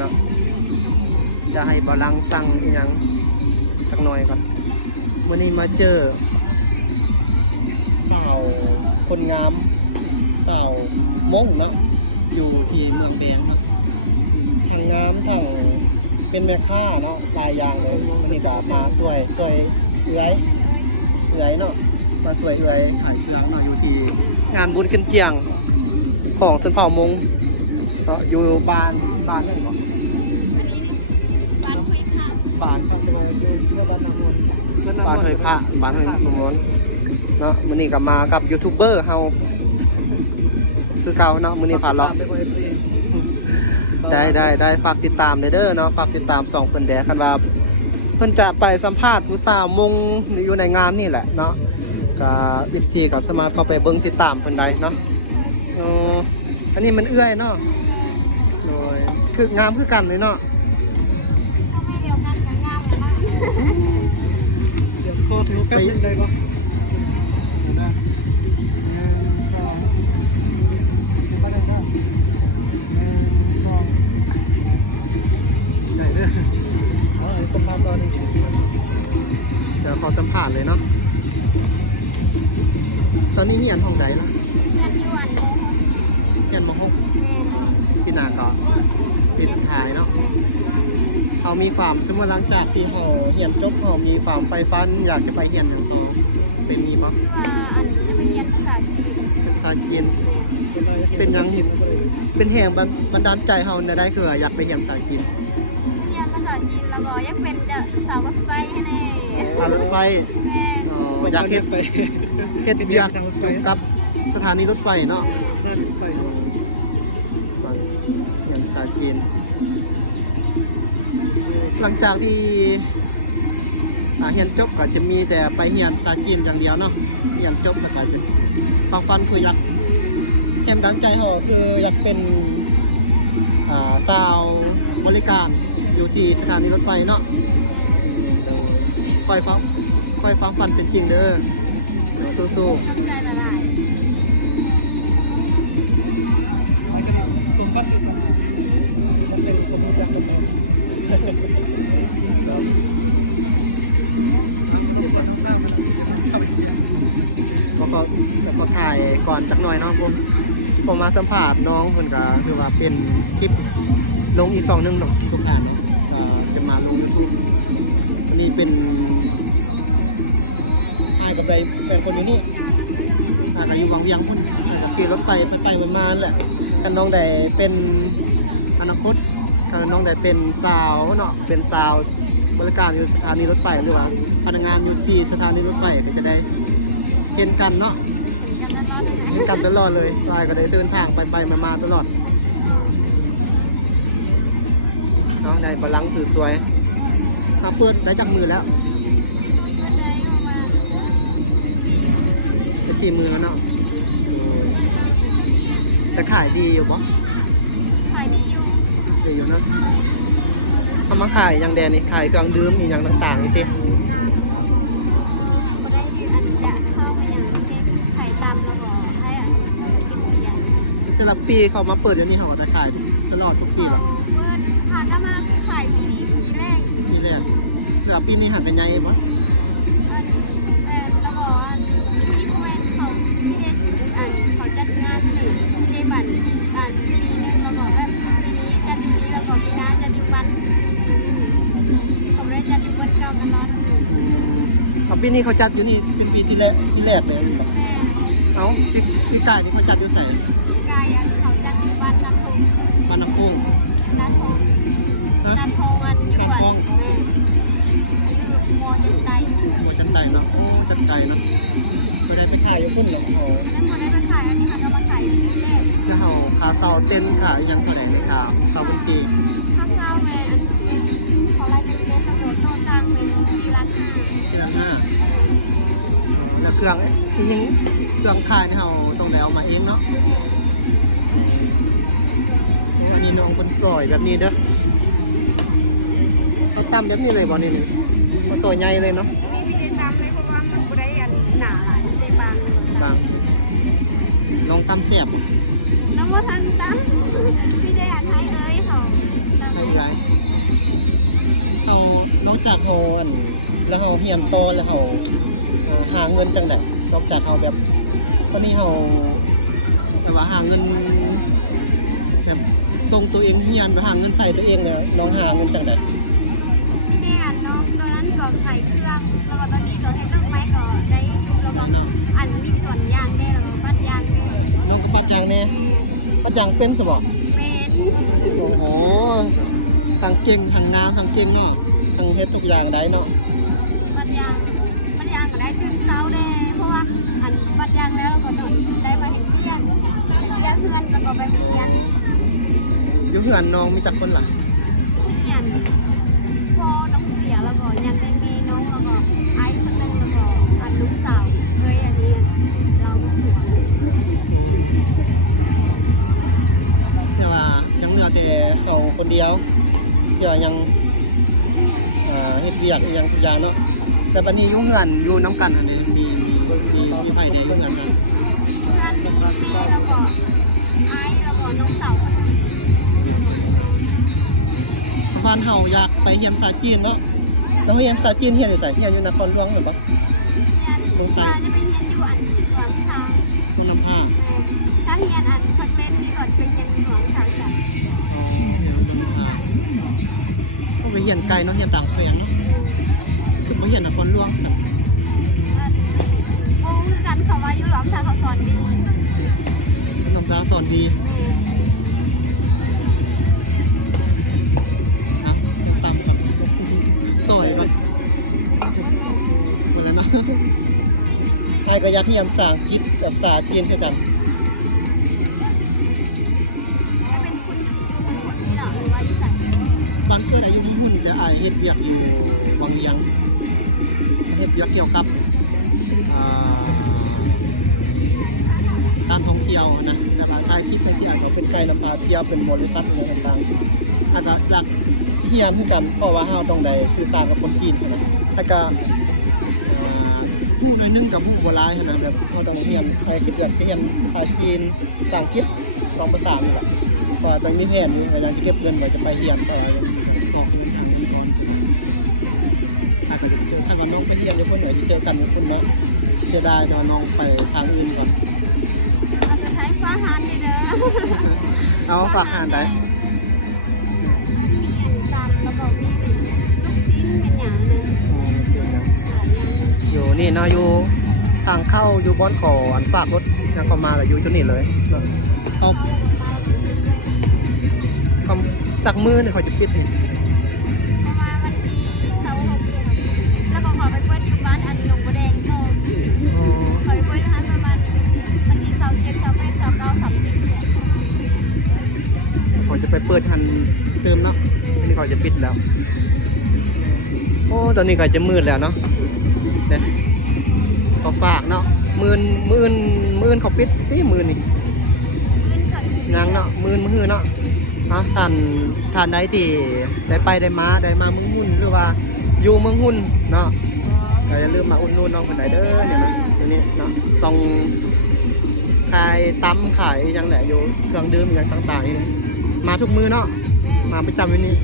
เนาะจะให้บาลังสั่งอีกอย่างสักหน่อยก่อนวันนี้มาเจอสาวคนงามสาวมงเนาะอยู่ที่เมืองแดงเนาะทางงามทางเป็นแม่ค้าเนาะหลายอย่างเลยวันนี้ก็มาช่วยเอื้อยเนาะมาช่วยเอื้อยขายเครื่องเนาะอยู่ที่งานบุญขึ้นเจียงของชนเผ่ามงเนาะอยู่บ้านนั่นเนาะบ้านครับจะมาอยู่บ้านน้ำมนต์บ้านเฮยพระบ้านเฮยน้ำมนต์เนาะมื้อนี้ก็มากับยูทูบเบอร์เฮาคือเก่าเนาะมื้อนี้พาเลาะได้ฝากติดตามเด้อเนาะฝากติดตาม2เพิ่นแดคันว่าเพิ่นจะไปสัมภาษณ์ผู้สาวมงอยู่ในงานนี่แหละเนาะก็14ก็สามารถเข้าไปเบิ่งติดตามเพิ่นได้เนาะอันนี้มันเอื้อยเนาะโดยคืองามคือกันเลยเนาะเดียวกันกับงามเลยนะ เดี๋ยวโคตรไปได้ปะเดี๋ยวขอสัมผัสเลยเนาะตอนนี้เหียนห้องใดล่ะเหียนมหกพี่นาก็ปิดท้ายเนาะเขามีความสมมติหลังจากที่เขาเหียนจบเขามีความไฟฟันอยากจะไปเหียนของเขาเป็นมีมั้ยอันจะไปเรียนภาษาจีนภาษาจีนเป็นยังเป็นแห่งบันดาลใจเขาได้คืออยากไปเหียนภาษาจีนเรียนภาษาจีนแล้วก็อยากเป็นสาวรถไฟให้แน่รถไฟอยากเฮ็ดอยากอยู่กับสถานีรถไฟเนาะอย่างภาษาจีนหลังจากที่เรียนจบก็จะมีแต่ไปเรียนภาษาจีนอย่างเดียวเนาะเรียนจบแล้วก็จะความฝันคืออยากแก้มดันใจเขาคืออยากเป็นสาวบริการอยู่ที่สถานีรถไฟเนาะค่อยฟังฝันเป็นจริงเด้อสู้ๆทำใจละลายก็ถ่ายก่อนจักหน่อยเนาะผมมาสัมภาษณ์น้องคนก็คือว่าเป็นคลิปลงอีก2นึงเนาะทุกท่านจะมาลง YouTube อันนี้เป็นถ่ายกับไปแฟนคนอยู่นี่ถ่ายอยู่บางเวียงพุ่นขี่รถไฟไปมาแหละกันน้องได้เป็นอนาคตกันน้องได้เป็นสาวเนาะเป็นสาวบริการอยู่สถานีรถไฟหรือว่าพนักงานอยู่ที่สถานีรถไฟก็จะได้เห็นกันเนาะเห็นกันตลอดเลยลายก็ได้เดินทางไปมาตลอดเนาะได้บาลังสื่อสวยมาเปิดได้จากมือแล้วจะ4 มือแล้วเนาะแต่ขายดีอยู่ปะขายดีอยู่ดีอยู่นะเขามาขายอย่างแดนนี่ขายเครื่องดื่มมีอย่างต่างๆนี่ติแต่ละปีเขามาเปิดอย่างนี้เขาจะขายตลอดทุกปีหรอผ่านมาขายปีแรกแต่ปีนี้หันกันยังไงบ้างแล้วก็ที่พวกเขาที่เด็กเขาจัดงานที่เดบันปีนึงแล้วก็แบบปีนี้จัดปีนี้แล้วก็ปีหน้าจัดอยู่วันเขาได้จัดอยู่วันเก่ากันนอนปีนี้เขาจัดอยู่นี่เป็นปีที่แรกเลยเอ้าปีกายนี่เขาจัดอยู่ใส่กายเขาจัดอยู่บ้านน้ำพุบ้านน้ำพุน้ำพุอันอยู่วันโมจันไตเนาะจันไตเนาะไม่ได้ไปขายอยู่พุ่นหรอกเขาไม่ได้ไปขายอันนี้เขาจะมาขายที่แรกแล้วเขาขาเสาเต้นขายยังแถลงในข่าวเสาบันทีข้าวเสาแม่ขอไล่เป็นเต้นตำรวจโน่นกลางเป็น4,500,000แล้วเครื่องทีนี้เครื่องขายเขาต้องได้เอามาเองเนาะอันนี้น้องคนสวยแบบนี้เด้อเขาตั้มแบบนี้เลยบอลนี่มันสวยใหญ่เลยเนาะไม่ได้ตามเลยเพราะว่ามันไม่ได้หนาหลายในบางน้องตั้มเสียบน้องว่าทันตั้มไม่ได้ให้เขาให้ เอานอกจากเฮาอันแล้วเฮาเรียนต่อแล้วเฮาหาเงินจังได๋นอกจากเฮาแบบวันนี้เฮาแต่ว่าหาเงินแบบส่งตัวเองเรียนหาเงินใส่ตัวเองเนี่ยน้องหาเงินจังได๋ที่แน่น้องตอนนั้นก็ใส่เครื่องแล้วก็ตอนนี้ก็ให้ต้องไม้ก็ได้แล้วก็อันมีส่วนยางได้แล้วก็ปัดยางได้ น้องก็ปัดยางแน่ปัดยางเป็นซะบ่ เป็น โอ้โหทั้งเก่งทั้งน้ำทั้งเก่งเนาะทั้งเฮ็ดทุกอย่างได้เนาะ ปัดยางก็ได้ตื่นเช้าได้เพราะว่าอันปัดยางแล้วก็ต้องได้มาเห็นเที่ยงเพื่อนแล้วก็ไปเรียน อยู่เฮือนน้องมีจักคนล่ะ เรียนพอน้องเสียแล้วก็ยังได้มีน้องแล้วก็ไอ้คนนึงแล้วก็อันลูกสาวเฮ้ยอันนี้เราหัว แต่ว่ายังเหลือแต่เขาคนเดียวที่ว่ายังเฮ็ดเวียกอีหยังทุกอย่างเนาะแต่บัดนี้อยู่เฮือนอยู่น้ำกันอันนี้มีไผได้อยู่เฮือนกัน เพื่อนแม่แล้วก็ไอ้แล้วก็น้องสาวคนนึง บ้านเฮาอยากไปเรียนภาษาจีนเนาะต้องเรียนภาษาจีนเรียนอยู่ไสเรียนอยู่นครหลวงหรือบ่ ว่าจะไปเรียนอยู่อันหลวงทาง คนนำผ้า ถ้าเรียนอันคนเป็นที่ก่อนไปเรียนหลวงทางจ้ะ ต้องไปเรียนไกลเนาะเรียนต่างแขวงเนาะคือบ่เรียนนครหลวงจ้ะ โอ้กันเขาว่าอยู่หลวงทางเขาสอนดี คนนำดาวสอนดีนะตามกับสวยบ่หมดแล้วเนาะไทยก็อยากเรียนภาษาอังกฤษกับภาษาจีนคือกัน เป็นคุณนี่เหรอหรือว่าอยู่ไหน บ้านเกิดอายุหุ่นจะอายเฮ็ดเวียกอยู่บางอย่างเฮ็ดเวียกเกี่ยวกับการท่องเที่ยวนะแล้วก็ถ่ายคลิปให้ที่อ่านว่าเป็นไกด์นำพาเที่ยวเป็นบริษัทอะไรต่างๆแล้วก็หลักเฮียนคือกันเพราะว่าเฮาต้องได้สื่อสารกับคนจีนนะแล้วก็ผู้โดยนึงกับผู้บ่หลายนะแบบเฮาต้องเรียนไปคิดแบบเรียนภาษาจีนภาษาอังกฤษ2ภาษานี่แหละเพราะว่าต้องมีแผนอยู่ก็อยากจะเก็บเงินไว้จะไปเรียนแต่สอนอย่างนี้ก่อนอาจจะเจอท่านว่าน้องไปเรียนอยู่คนไหนที่เจอกันกับคนนะเสียดายเนาะน้องไปทางอื่นก่อน เราจะใช้ฟ้าฮานนี่เด้อ เอาฝากอ่านได้ มีอันจันแล้วก็มีลูกชิ้นเป็นอย่างนึงหลายอย่าง อยู่นี่เนาะอยู่ทางเข้าอยู่บอนขออันฝากรถยังเข้ามากับอยู่จุดนี้เลยเนาะเอาคำจากมือเนี่ยเขาจะปิดนี่ ประมาณวันที่26แล้วก็ขอไปเปิดอยู่บ้านอันหนองบัวแดงก็ขอไปเปิดร้านประมาณวันที่27 28 29 30เนี่ย เขาจะไปเปิดทันเติมเนาะอันนี้เขาจะปิดแล้วโอ้ตอนนี้ก็จะมืดแล้วเนาะเนี่ยเขาฝากเนาะมื่นเขาปิดที่มื่นนี่ ขึ้นขัน ยังเนาะมื่นเนาะฮะท่านใดที่ได้ไปได้มาเมืองหุ่นหรือว่าอยู่เมืองหุ่นเนาะก็อย่าลืมมาอุดหนุนน้องคนไหนเด้อเนี่ยนะทีนี้เนาะต้องขายตั้มขายอยังแหละอยู่เครื่องดื่มอย่างต่างๆนี่มาทุกมือเนาะมาประจำวันนี้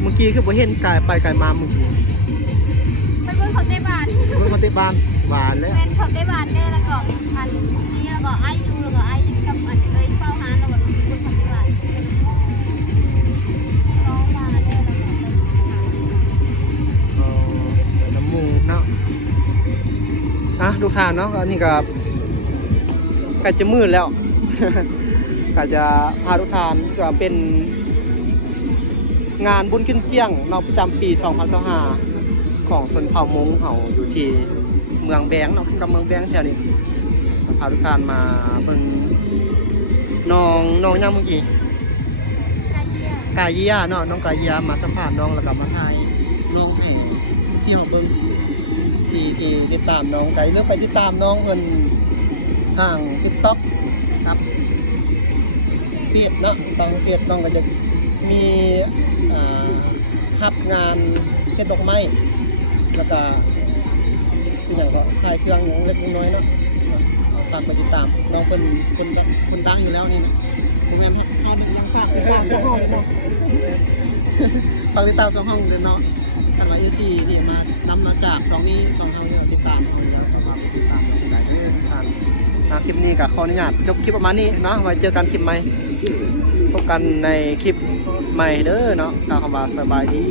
เมื่อกี้คือบ่เห็นกายไปกายมาเมื่อกี้ ไปเบิ่งเขาได้บ้าน เพิ่งมาติดบ้านหวานเลย เป็นเขาได้บ้านแน่แล้วก็อันนี้แล้วก็ไอ้ยูแล้วก็ไอ้กับอันเอ้ยเฝ้าหานแล้วก็คนเขาได้บ้านน้องมาแน่แล้วก็ น้ำมูกเนาะทุกทานเนาะอันนี้ก็ใกล้จะมืดแล้ว ก็จะพาทุกทานก็เป็นงานบุญขึ้นเจียงเนาะประจำปี2025ของชนเผ่ามงเฮาอยู่ที่เมืองแบงเนาะกับเมืองแบงแถวนี้พาทุกทานมาเบิ่งน้องยังเมื่อกี้ กาเยี่ย กายเนาะน้องกายมาสัมภาษณ์น้องแล้วก็มาถ่ายน้องให้ที่เฮาเบิ่งที่ติดตามน้องไกเลือกไปติดตามน้องเพิ่นทาง TikTok ครับเฟียดเนาะต้องเฟียดน้องก็จะมีรับงานเฮ็ดดอกไม้แล้วก็คืออย่างก็ถ่ายเครื่องอย่างเล็กน้อยเนาะฝากไปติดตามน้องเพิ่นคนดังอยู่แล้วนี่นะผมแม่นเข้ามายังฝาก ตามจะห้องเนาะ ฝากติดตาม2ห้องเด้อเนาะทางอีซีนี่มานำมาจาก2นี้2ห้องนี้ติดตามห้องนี้ครับติดตามได้เด้อคลิปนี้ก็ขออนุญาตจบคลิปประมาณนี้เนาะไว้เจอกันคลิปใหม่พบกันในคลิปใหม่เด้อเนาะกล่าวคำว่าสบายดี